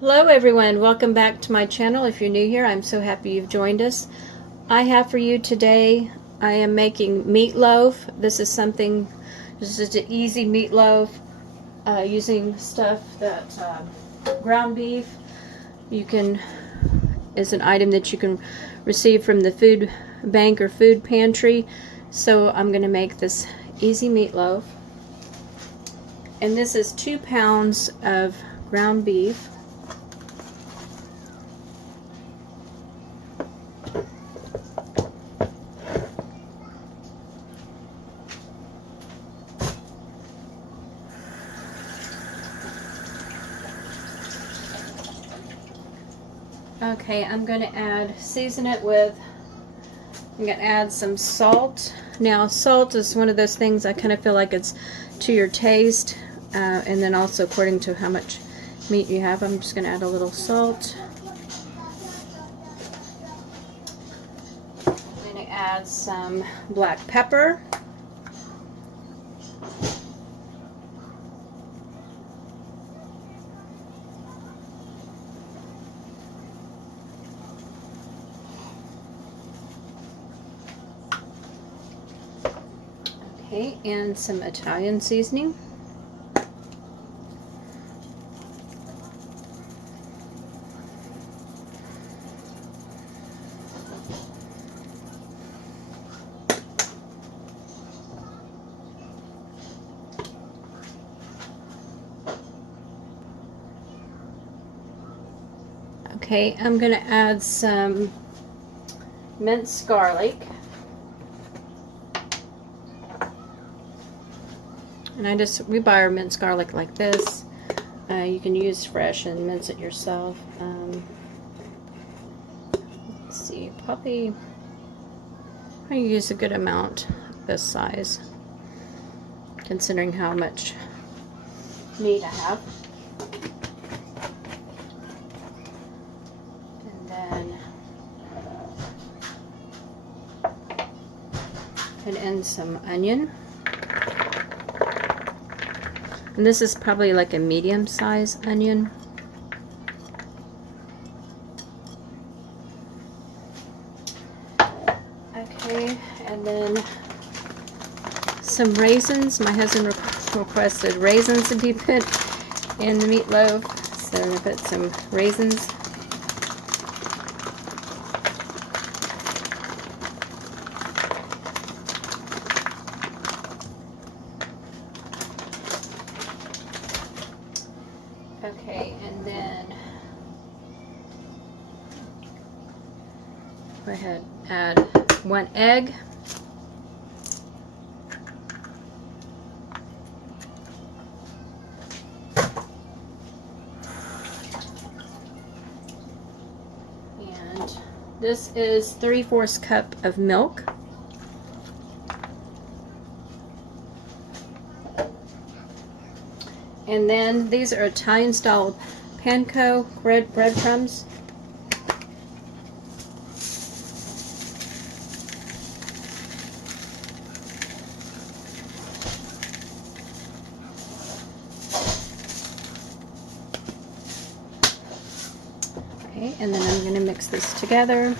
Hello everyone, welcome back to my channel. If you're new here, I'm so happy you've joined us. I have for you today, I am making meatloaf. This is an easy meatloaf using stuff that ground beef is an item that you can receive from the food bank or food pantry. So I'm going to make this easy meatloaf. And this is 2 pounds of ground beef. Okay, I'm going to season it with, I'm going to add some salt. Now, salt is one of those things I kind of feel like it's to your taste, and then also according to how much meat you have. I'm just going to add a little salt. I'm going to add some black pepper. Okay, and some Italian seasoning. Okay, I'm going to add some minced garlic. And we buy our minced garlic like this. You can use fresh and mince it yourself. Let's see, probably I use a good amount this size, considering how much meat I have. And then put in some onion. And this is probably like a medium-sized onion. Okay, and then some raisins. My husband requested raisins to be put in the meatloaf, so I'm going to put some raisins. Okay, and then go ahead, add 1 egg. And this is 3/4 cup of milk. And then these are Italian style panko breadcrumbs. Okay, and then I'm going to mix this together.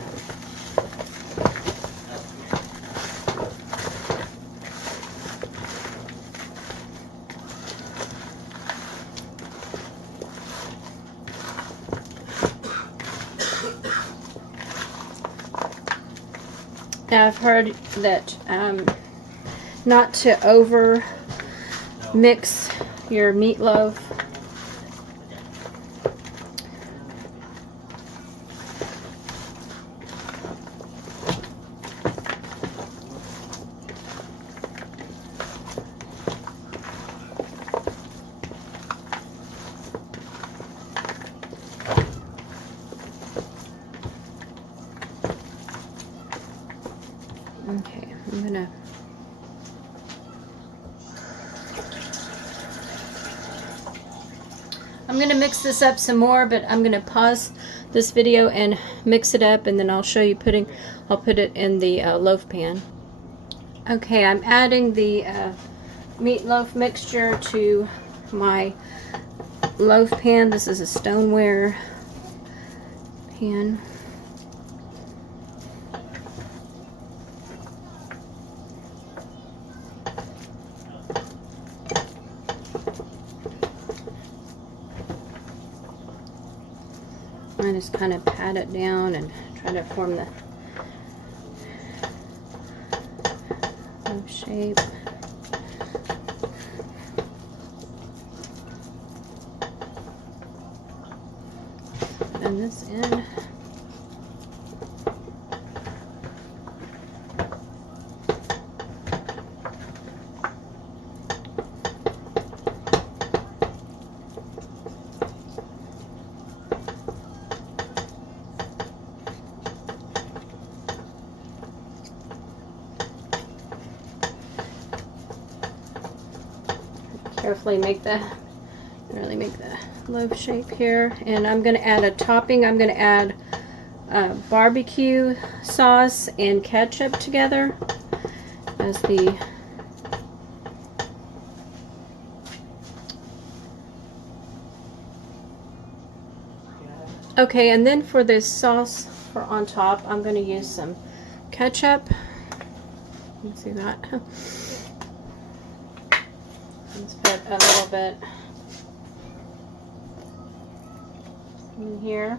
Now I've heard that not to over mix your meatloaf. Okay, I'm gonna mix this up some more, but I'm gonna pause this video and mix it up, and then I'll show you I'll put it in the loaf pan. Okay, I'm adding the meatloaf mixture to my loaf pan. This is a stoneware pan. I just kind of pat it down and try to form the loaf shape. And this in. Carefully really make the loaf shape here. And I'm going to add a topping. I'm going to add barbecue sauce and ketchup together as the okay. And then for this sauce for on top, I'm going to use some ketchup. You can see that. Let's put a little bit in here.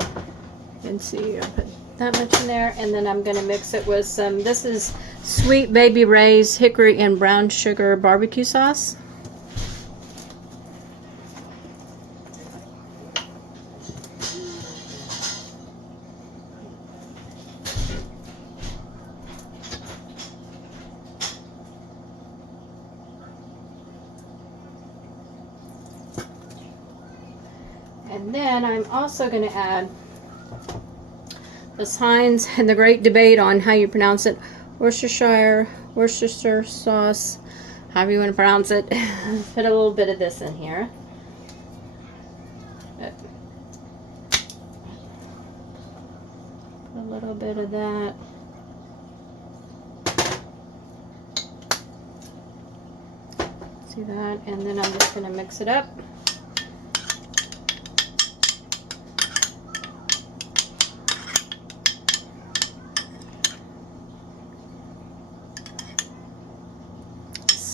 You can see I put that much in there, and then I'm going to mix it with some, this is Sweet Baby Ray's hickory and brown sugar barbecue sauce. And then I'm also going to add this Heinz and the great debate on how you pronounce it, Worcestershire sauce, however you want to pronounce it. Put a little bit of this in here. Put a little bit of that. See that? And then I'm just going to mix it up.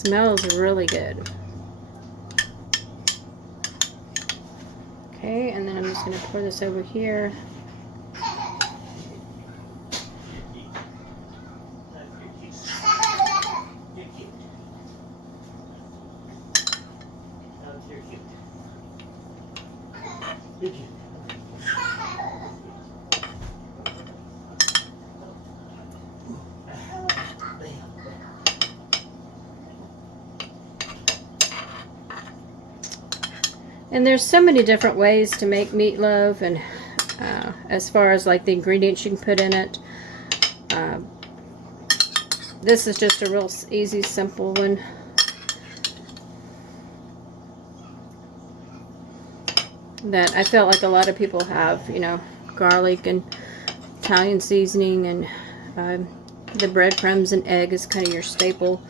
Smells really good. Okay, and then I'm just going to pour this over here. And there's so many different ways to make meatloaf, and as far as like the ingredients you can put in it. This is just a real easy, simple one. That I felt like a lot of people have, you know, garlic and Italian seasoning, and the breadcrumbs and egg is kind of your staple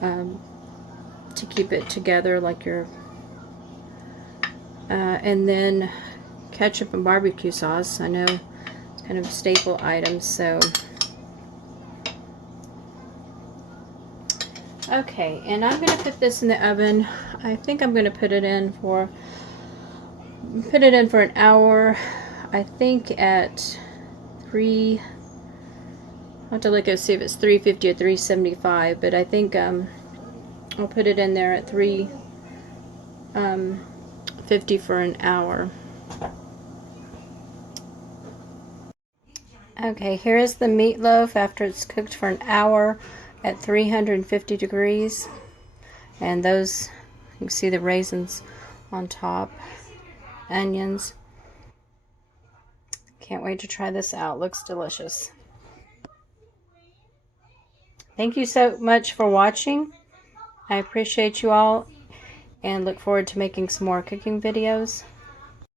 to keep it together, like your and then ketchup and barbecue sauce. I know it's kind of staple items. So okay, and I'm going to put this in the oven. I think I'm going to put it in for an hour. I think at I'll have to look and see if it's 350 or 375, but I think I'll put it in there at 350 for an hour. Okay, here is the meatloaf after it's cooked for an hour at 350 degrees. And those, you can see the raisins on top, onions. Can't wait to try this out. Looks delicious. Thank you so much for watching. I appreciate you all and look forward to making some more cooking videos.